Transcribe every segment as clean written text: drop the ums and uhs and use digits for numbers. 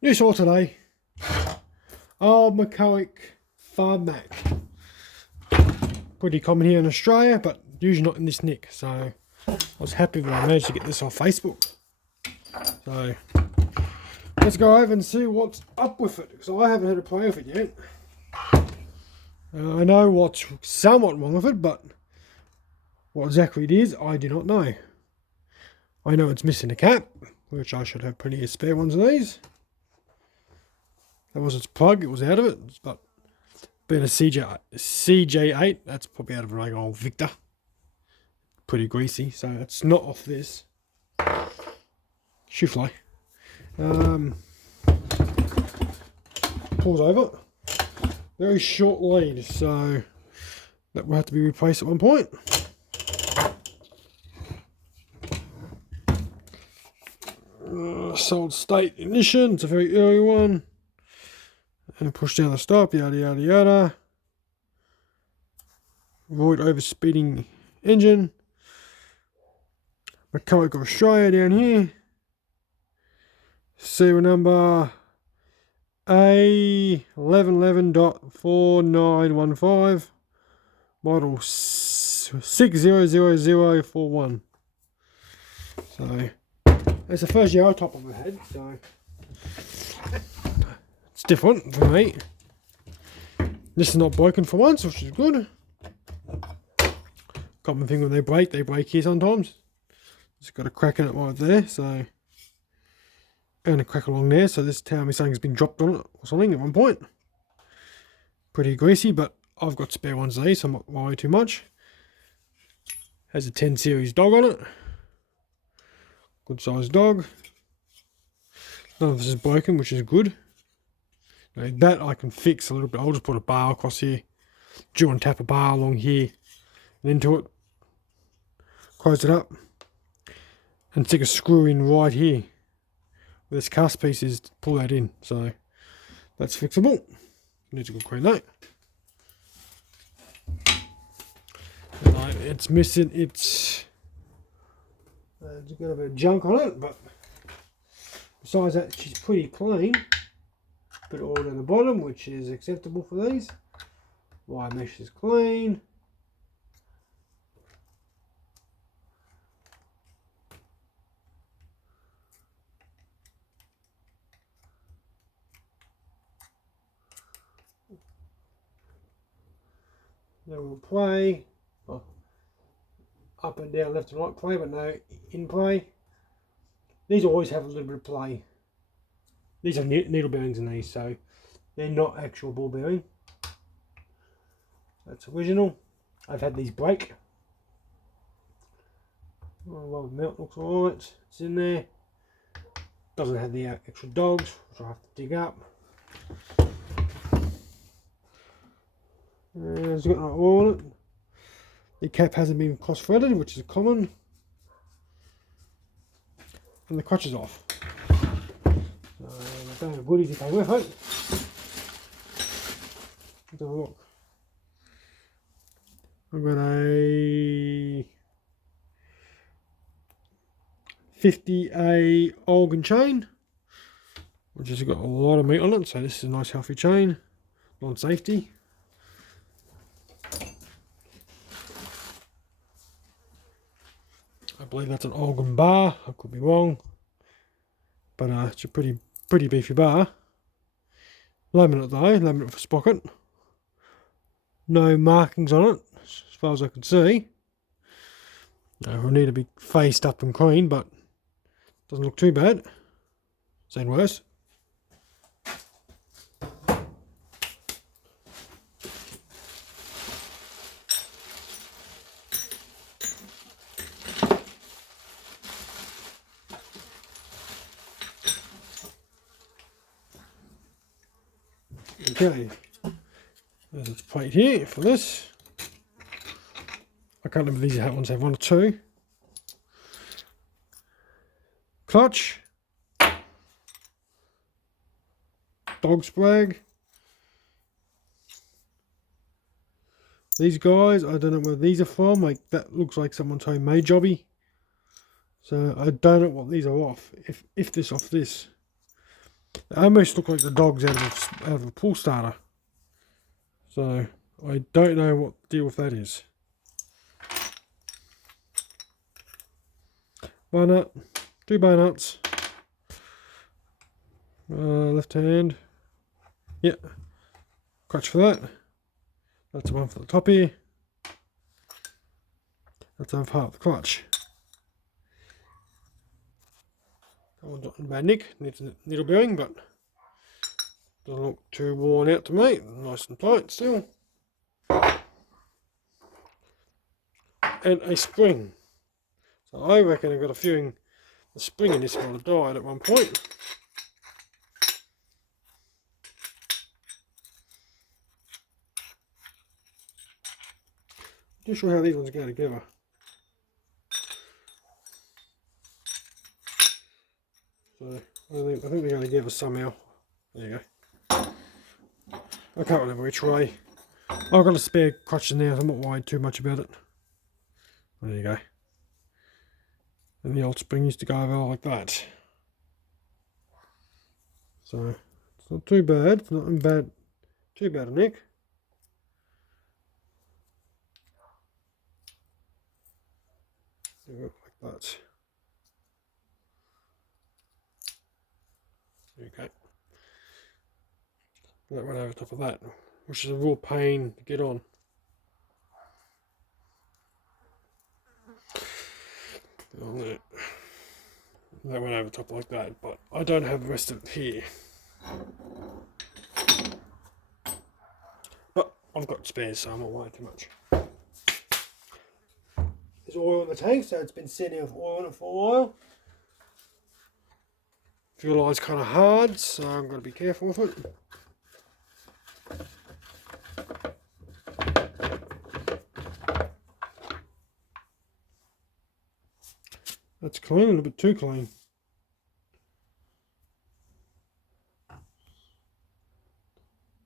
New saw today. Old Macoic farmac. Pretty common here in Australia, but usually not in this nick. So I was happy when I managed to get this off Facebook. So let's go over and see what's up with it, because I haven't had a play with it yet. I know what's somewhat wrong with it, but what exactly it is, I do not know. I know it's missing a cap, which I should have plenty of spare ones of these. That was its plug, it was out of it, but being a CJ8, that's probably out of a regular old Victor. Pretty greasy, so it's not off this. Shoe fly. Pulls over. Very short lead, so that will have to be replaced at one point. Solid state ignition, it's a very early one. And push down the stop, yada yada yada. Avoid overspeeding engine. Macoic of Australia down here. Serial number A1111.4915. Model 600041. So that's the first Yarrow top I've ever had, so it's different for me. This is not broken for once, which is good. Common thing when they break here sometimes. Just got a crack in it right there, so, and a crack along there, so this tells me something's been dropped on it or something at one point. Pretty greasy, but I've got spare ones of these, so I'm not worried too much. Has a 10 series dog on it. Good sized dog. None of this is broken, which is good. Now, that I can fix a little bit. I'll just put a bar across here. Do and tap a bar along here and into it. Close it up. And stick a screw in right here. Where this cast piece is, to pull that in. So that's fixable. Need to go clean that. It's missing its. There's got a bit of junk on it, but besides that, she's pretty clean. Put it all down the bottom, which is acceptable for these. Wire mesh is clean. Then we'll play. Oh, up and down, left and right play, but no in play. These always have a little bit of play. These are needle bearings in these, so they're not actual ball bearing. That's original. I've had these break. Oh, well, the melt looks alright. It's in there. Doesn't have the extra dogs, which I have to dig up. It's got no oil on it. The cap hasn't been cross-threaded, which is common. And the clutch is off. So I don't have goodies to play with it. Let's have a look. I've got a 50A Olgan chain, which has got a lot of meat on it, so this is a nice healthy chain, non-safety. I believe that's an Olgan bar, I could be wrong, but it's a pretty beefy bar. Laminate though, laminate for sprocket. No markings on it, as far as I can see. It will need to be faced up and clean, but doesn't look too bad. Seen worse. Okay, there's its plate here for this. I can't remember if these ones have one or two. Clutch. Dog sprag. These guys, I don't know where these are from. Like, that looks like someone's homemade jobby. So I don't know what these are off. If this off this. They almost look like the dogs out of a pull starter. So I don't know what the deal with that is. Bar nut, 2 bar nuts. Left hand. Yep. Crutch for that. That's the one for the top here. That's on part of the clutch. That one's not in bad nick. Needs a needle bearing, but doesn't look too worn out to me. Nice and tight still. And a spring. So I reckon I've got a feeling the spring in this might have died at one point. Not sure how these ones go together. So I think they're going together somehow. There you go. I can't remember which way. I've got a spare crutch in there, so I'm not worried too much about it. There you go. And the old spring used to go over like that. So it's not too bad. It's not in too bad a nick. Like that. Okay. That went over top of that, which is a real pain to get on. That went over top like that, but I don't have the rest of it here. But I've got spares, so I'm not worried too much. There's oil in the tank, so it's been sitting with oil in it for a while. Fuel line's kind of hard, so I'm going to be careful with it. That's clean, a little bit too clean.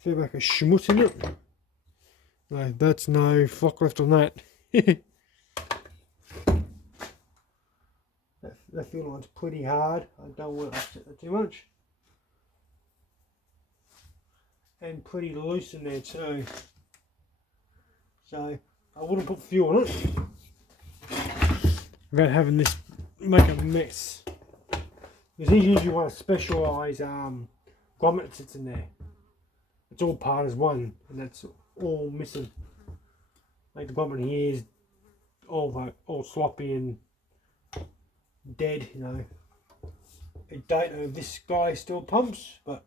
Feel like a schmutz in it. No, that's no flock left on that. That fuel line's pretty hard. I don't want to upset it too much. And pretty loose in there too. So I wouldn't put fuel on it without having this make a mess. Because these usually want a specialised grommet that sits in there. It's all part as one, and that's all missing. Like the grommet here is all sloppy and dead, you know. I don't know if this guy still pumps, but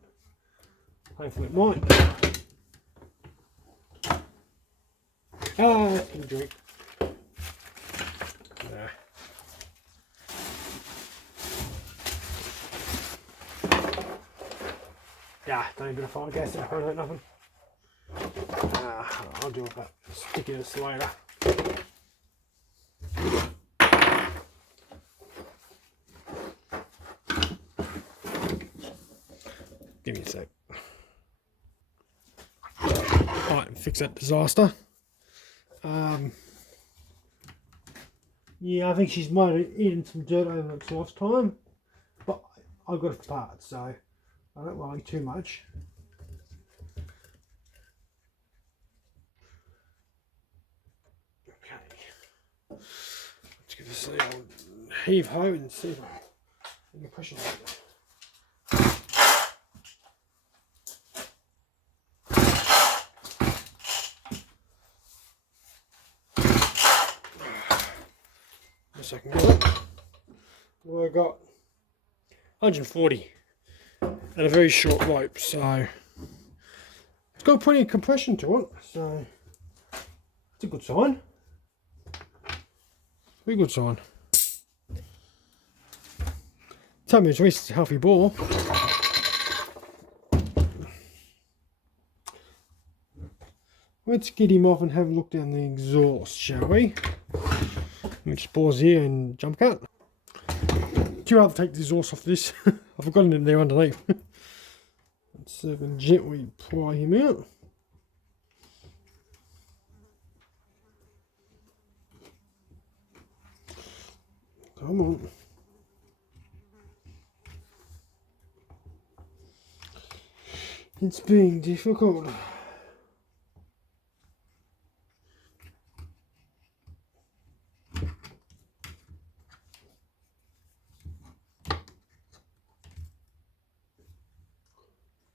hopefully it might. Ah, that's gonna drink. Nah. Yeah, don't even find gas in it, nothing. I'll deal with that stickiness later. Give me a sec. Alright, fix that disaster. Yeah, I think she's might have eaten some dirt over its lifetime, but I've got it for parts, so I don't worry too much. Okay, let's give this a old heave ho and see if any pressure on it. Yes, I can get it. Well, I got 140 and a very short rope, so it's got plenty of compression to it, so it's a good sign. Very good sign. Tell me, it's a healthy bore. Let's get him off and have a look down the exhaust, shall we? Let me just pause here and jump cut. Too hard to take the exhaust off this. I've forgotten it there underneath. Let's see if I can gently pry him out. Come on. It's being difficult.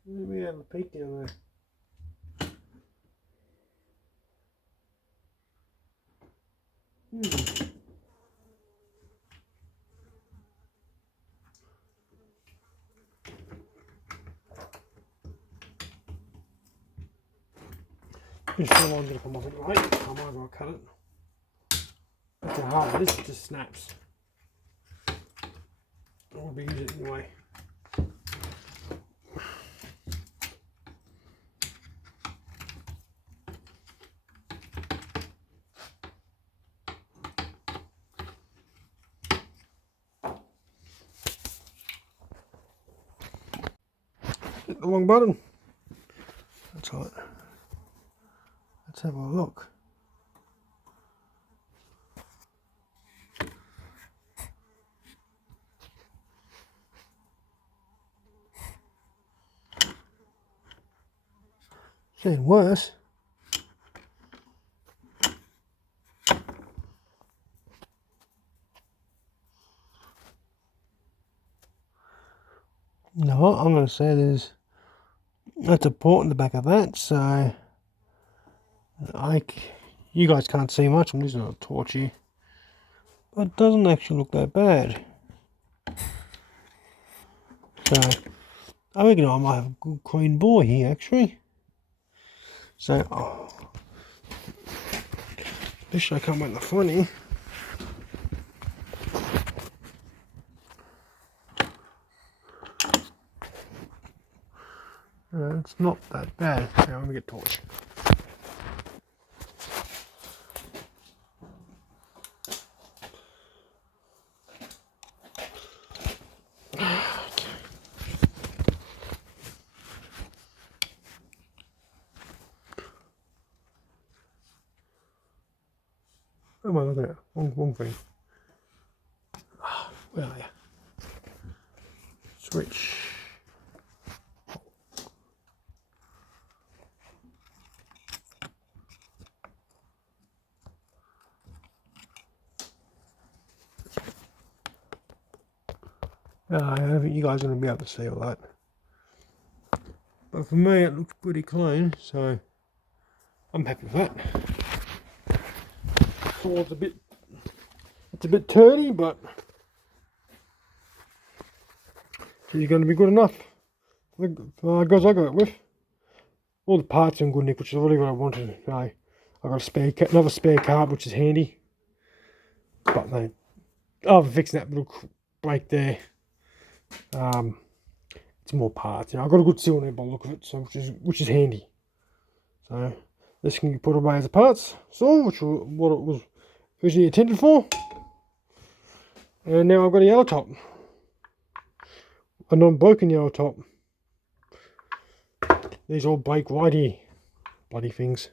Let me have a peek down there. This one's gonna come off anyway. I might as well cut it. That's how hard it is, it just snaps. I'll be using it anyway. Hit the wrong button. That's right. Let's have a look. It's getting worse. No, I'm going to say that's a port in the back of that, so you guys can't see much. I'm using a torch here, but it doesn't actually look that bad. So I reckon I might have a good clean bore here actually. So this should come with the funny. It's not that bad. Now let me get torch. Oh my, look at that. Wrong thing. Where are you? Switch. I don't think you guys are going to be able to see all that. But for me it looks pretty clean, so I'm happy with that. It's a bit turdy, but it's going to be good enough. Guys, I got it with. All the parts are in good nick, which is really what I wanted. I got another spare card, which is handy. But I'll fix that little break there. It's more parts. I got a good seal there by the look of it, so which is handy. So this can be put away as a parts saw, which was what it was originally intended for. And now I've got a yellow top, a non-broken yellow top. These all break right here, bloody things.